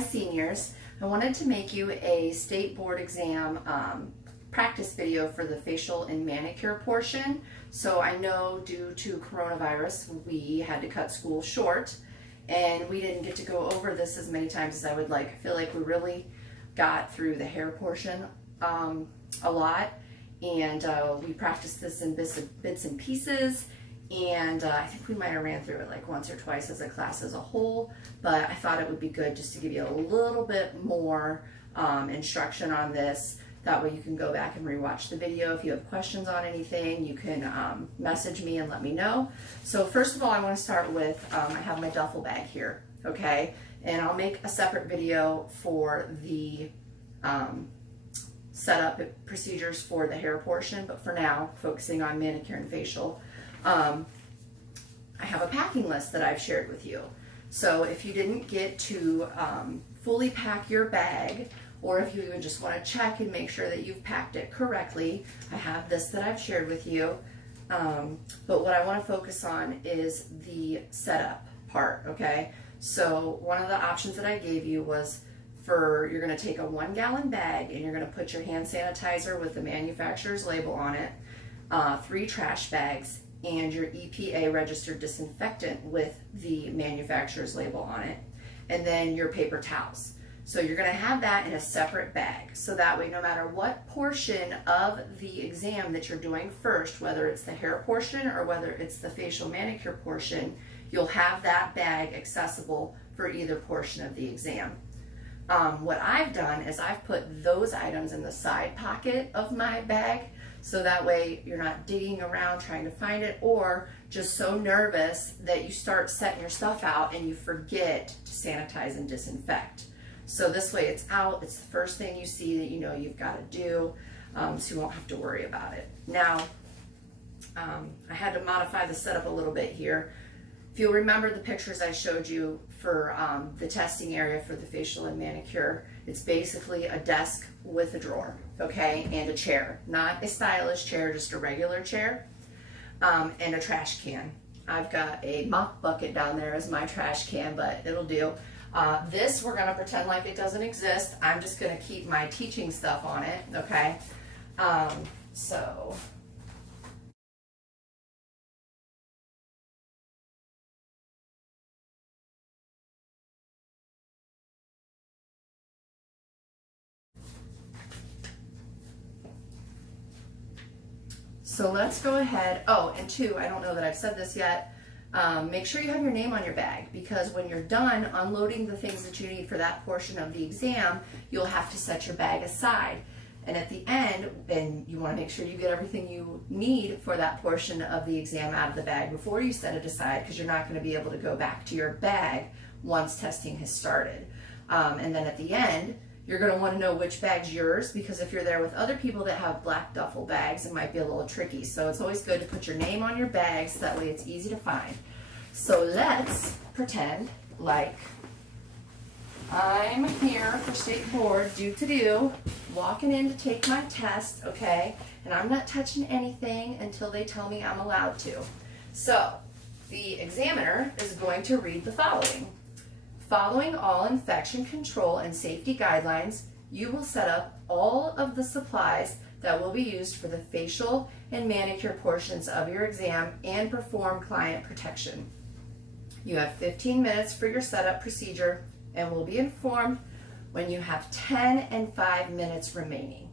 Hi seniors, I wanted to make you a state board exam practice video for the facial and manicure portion. So I know due to coronavirus we had to cut school short and we didn't get to go over this as many times as I would like. I feel like we really got through the hair portion a lot, and we practiced this in bits and pieces, and I think we might have ran through it like once or twice as a class as a whole, but I thought it would be good just to give you a little bit more instruction on this. That way you can go back and rewatch the video. If you have questions on anything, you can message me and let me know. So first of all, I want to start with, I have my duffel bag here, okay? And I'll make a separate video for the setup procedures for the hair portion, but for now, focusing on manicure and facial. I have a packing list that I've shared with you. So if you didn't get to fully pack your bag, or if you even just want to check and make sure that you've packed it correctly, I have this that I've shared with you. But what I want to focus on is the setup part, okay? So one of the options that I gave you was you're going to take a 1 gallon bag and you're going to put your hand sanitizer with the manufacturer's label on it, 3 trash bags, and your EPA registered disinfectant with the manufacturer's label on it, and then your paper towels. So you're going to have that in a separate bag. So that way, no matter what portion of the exam that you're doing first, whether it's the hair portion or whether it's the facial manicure portion, you'll have that bag accessible for either portion of the exam. What I've done is I've put those items in the side pocket of my bag, so that way you're not digging around trying to find it, or just so nervous that you start setting your stuff out and you forget to sanitize and disinfect. So this way it's out, it's the first thing you see that you know you've got to do, so you won't have to worry about it. Now, I had to modify the setup a little bit here. If you'll remember the pictures I showed you for the testing area for the facial and manicure, it's basically a desk with a drawer, okay, and a chair. Not a stylish chair, just a regular chair, and a trash can. I've got a mop bucket down there as my trash can, but it'll do. This we're going to pretend like it doesn't exist. I'm just going to keep my teaching stuff on it, okay? So let's go ahead. Oh, and two, I don't know that I've said this yet. Make sure you have your name on your bag, because when you're done unloading the things that you need for that portion of the exam, you'll have to set your bag aside. And at the end, and you want to make sure you get everything you need for that portion of the exam out of the bag before you set it aside, because you're not going to be able to go back to your bag once testing has started. And then at the end, you're going to want to know which bag's yours, because if you're there with other people that have black duffel bags, it might be a little tricky. So it's always good to put your name on your bags, that way it's easy to find. So let's pretend like I'm here for state board, walking in to take my test, okay? And I'm not touching anything until they tell me I'm allowed to. So the examiner is going to read the following. Following all infection control and safety guidelines, you will set up all of the supplies that will be used for the facial and manicure portions of your exam and perform client protection. You have 15 minutes for your setup procedure and will be informed when you have 10 and 5 minutes remaining.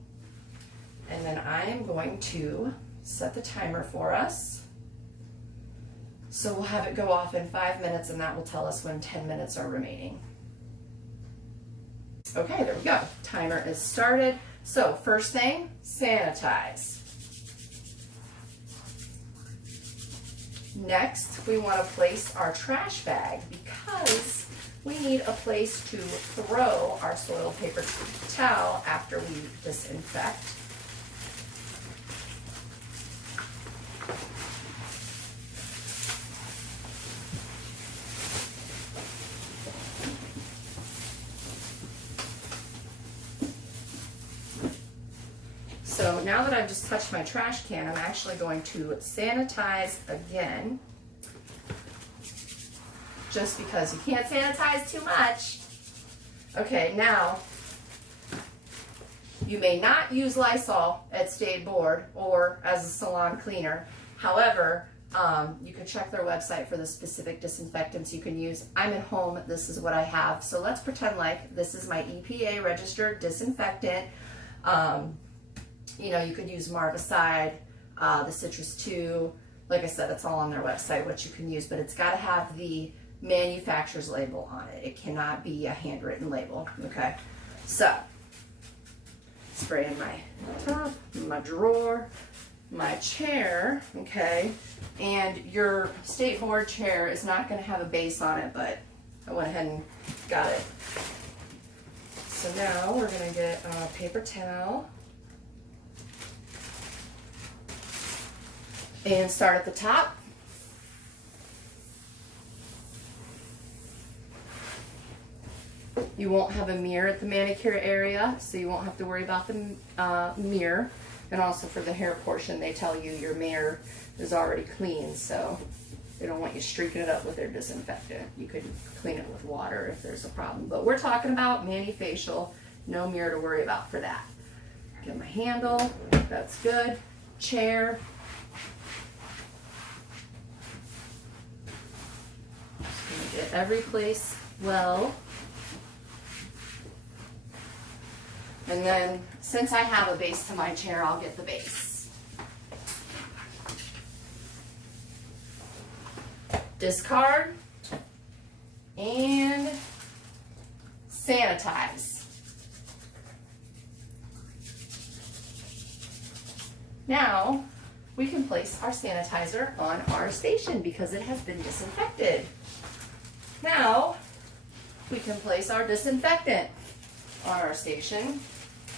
And then I am going to set the timer for us. So we'll have it go off in 5 minutes, and that will tell us when 10 minutes are remaining. Okay, there we go. Timer is started. So first thing, sanitize. Next, we want to place our trash bag, because we need a place to throw our soiled paper towel after we disinfect. So now that I've just touched my trash can, I'm actually going to sanitize again, just because you can't sanitize too much. Okay, now, you may not use Lysol at State Board or as a salon cleaner. However, you can check their website for the specific disinfectants you can use. I'm at home, this is what I have. So let's pretend like this is my EPA registered disinfectant. You know, you could use Marvicide, the Citrus 2. Like I said, it's all on their website what you can use, but it's got to have the manufacturer's label on it. It cannot be a handwritten label, okay? So, spray in my top, my drawer, my chair, okay? And your State Board chair is not going to have a base on it, but I went ahead and got it. So now we're going to get a paper towel and start at the top. You won't have a mirror at the manicure area, so you won't have to worry about the mirror. And also for the hair portion, they tell you your mirror is already clean, so they don't want you streaking it up with their disinfectant. You could clean it with water if there's a problem. But we're talking about mani-facial, no mirror to worry about for that. Get my handle, that's good. Chair. Just gonna get every place well. And then, since I have a base to my chair, I'll get the base. Discard and sanitize. Now, we can place our sanitizer on our station because it has been disinfected. Now, we can place our disinfectant on our station.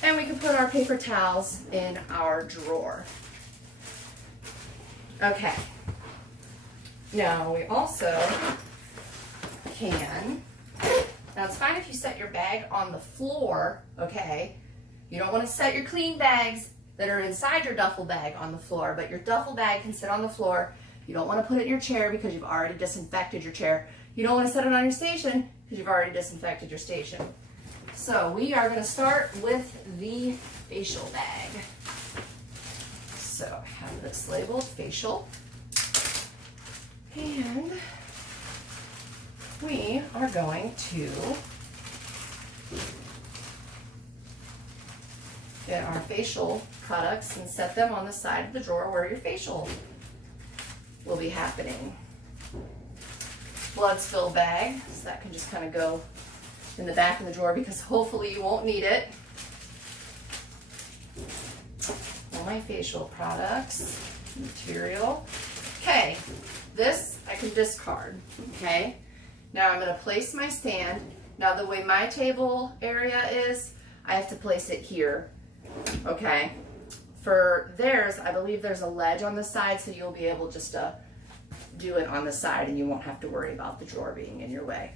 And we can put our paper towels in our drawer. Okay. Now we also can, now it's fine if you set your bag on the floor, okay? You don't want to set your clean bags that are inside your duffel bag on the floor, but your duffel bag can sit on the floor. You don't want to put it in your chair because you've already disinfected your chair. You don't want to set it on your station because you've already disinfected your station. So we are going to start with the facial bag. So I have this labeled facial. And we are going to get our facial products and set them on the side of the drawer where your facial will be happening. Blood spill bag, so that can just kind of go in the back of the drawer because hopefully you won't need it. All my facial products, material. Okay, this I can discard, okay? Now I'm gonna place my stand. Now the way my table area is, I have to place it here, okay? For theirs, I believe there's a ledge on the side, so you'll be able just to do it on the side and you won't have to worry about the drawer being in your way.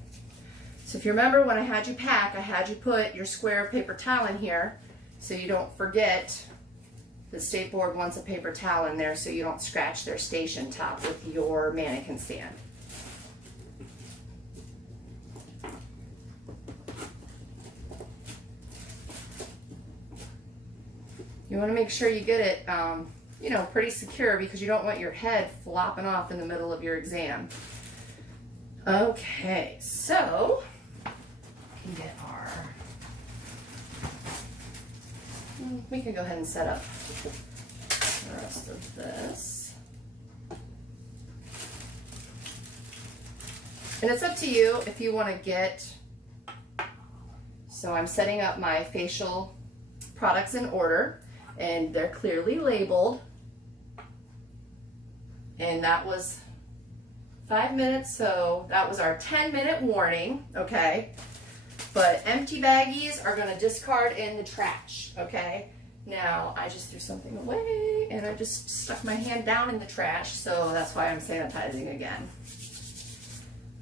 So if you remember when I had you pack, I had you put your square paper towel in here so you don't forget the State Board wants a paper towel in there so you don't scratch their station top with your mannequin stand. You want to make sure you get it, you know, pretty secure because you don't want your head flopping off in the middle of your exam. Okay, so we can get our, we can go ahead and set up the rest of this. And it's up to you if you want to get, so I'm setting up my facial products in order and they're clearly labeled. And that was 5 minutes, so that was our 10-minute warning, okay? But empty baggies are gonna discard in the trash, okay? Now, I just threw something away and I just stuck my hand down in the trash, so that's why I'm sanitizing again.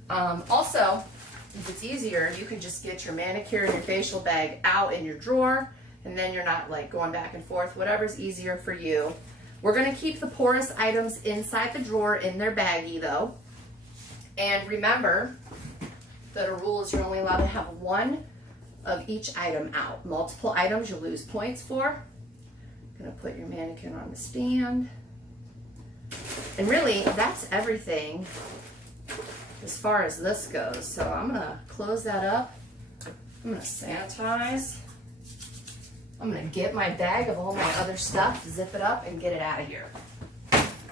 Also, if it's easier, you can just get your manicure and your facial bag out in your drawer, and then you're not like going back and forth, whatever's easier for you. We're gonna keep the porous items inside the drawer in their baggie though. And remember that a rule is you're only allowed to have one of each item out. Multiple items you'll lose points for. Gonna put your mannequin on the stand. And really, that's everything as far as this goes. So I'm gonna close that up. I'm gonna sanitize. I'm gonna get my bag of all my other stuff, zip it up, and get it out of here.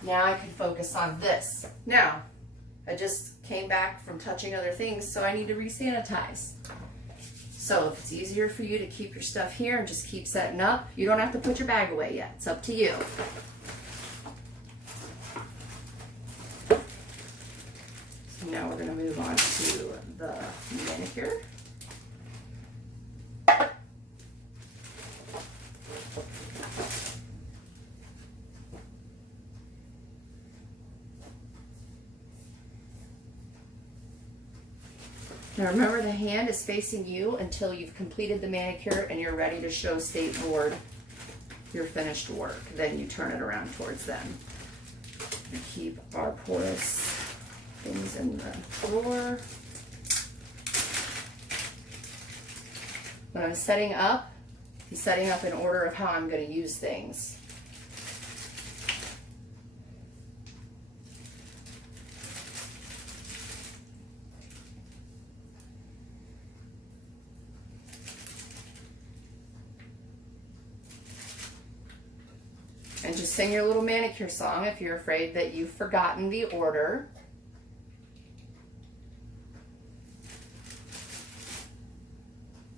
Now I can focus on this. Now, I just came back from touching other things, so I need to re-sanitize. So if it's easier for you to keep your stuff here and just keep setting up, you don't have to put your bag away yet. It's up to you. So now we're gonna move on to the manicure. Now remember, the hand is facing you until you've completed the manicure and you're ready to show State Board your finished work. Then you turn it around towards them. And keep our porous things in the drawer. When I'm setting up, I'm setting up in order of how I'm going to use things. And just sing your little manicure song if you're afraid that you've forgotten the order.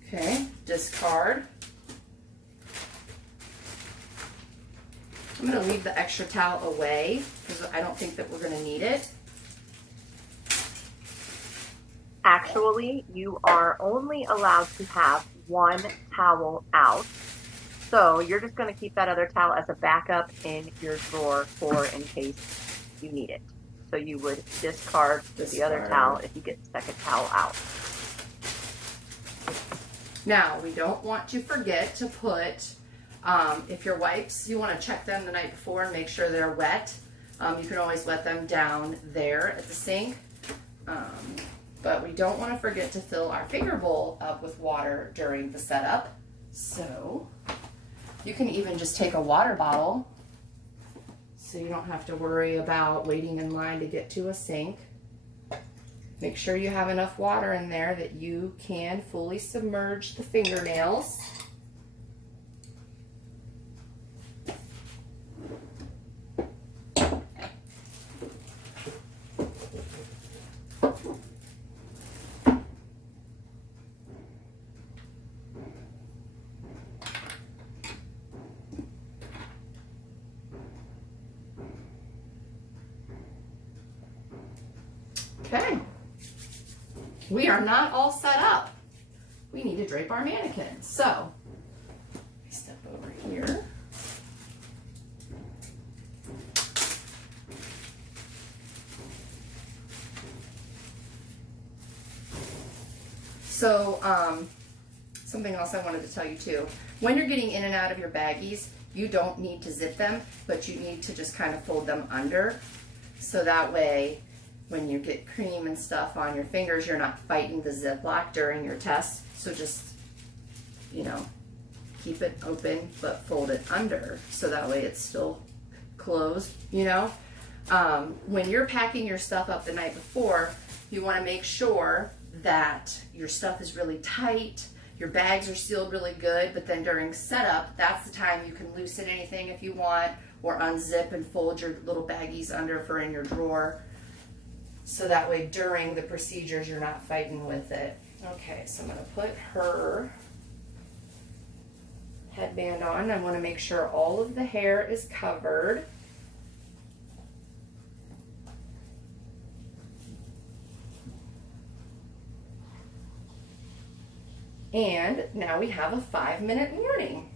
Okay, discard. I'm going to leave the extra towel away because I don't think that we're going to need it. Actually, you are only allowed to have one towel out. So you're just going to keep that other towel as a backup in your drawer for in case you need it. So you would discard the other towel if you get the second towel out. Now, we don't want to forget to put, if your wipes, you want to check them the night before and make sure they're wet. You can always wet them down there at the sink. But we don't want to forget to fill our finger bowl up with water during the setup. So you can even just take a water bottle so you don't have to worry about waiting in line to get to a sink. Make sure you have enough water in there that you can fully submerge the fingernails. Okay. We are not all set up. We need to drape our mannequin. So, let me step over here. So, something else I wanted to tell you too. When you're getting in and out of your baggies, you don't need to zip them, but you need to just kind of fold them under. So that way, when you get cream and stuff on your fingers, you're not fighting the Ziploc during your test. So just, you know, keep it open, but fold it under. So that way it's still closed, you know. When you're packing your stuff up the night before, you want to make sure that your stuff is really tight, your bags are sealed really good, but then during setup, that's the time you can loosen anything if you want, or unzip and fold your little baggies under for in your drawer. So that way during the procedures, you're not fighting with it. Okay, so I'm gonna put her headband on. I wanna make sure all of the hair is covered. And now we have a 5-minute warning.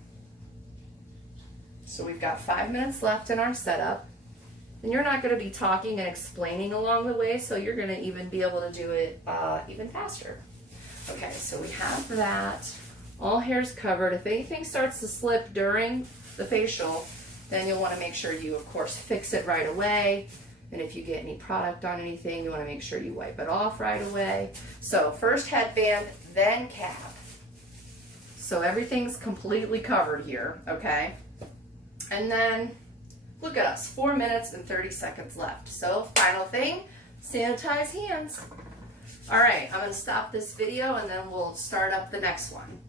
So we've got 5 minutes left in our setup. And you're not going to be talking and explaining along the way, so you're going to even be able to do it even faster. Okay, so we have that. All hair's covered. If anything starts to slip during the facial, then you'll want to make sure you, of course, fix it right away. And if you get any product on anything, you want to make sure you wipe it off right away. So first headband, then cap. So everything's completely covered here, okay? And then, look at us, 4 minutes and 30 seconds left. So final thing, sanitize hands. All right, I'm gonna stop this video and then we'll start up the next one.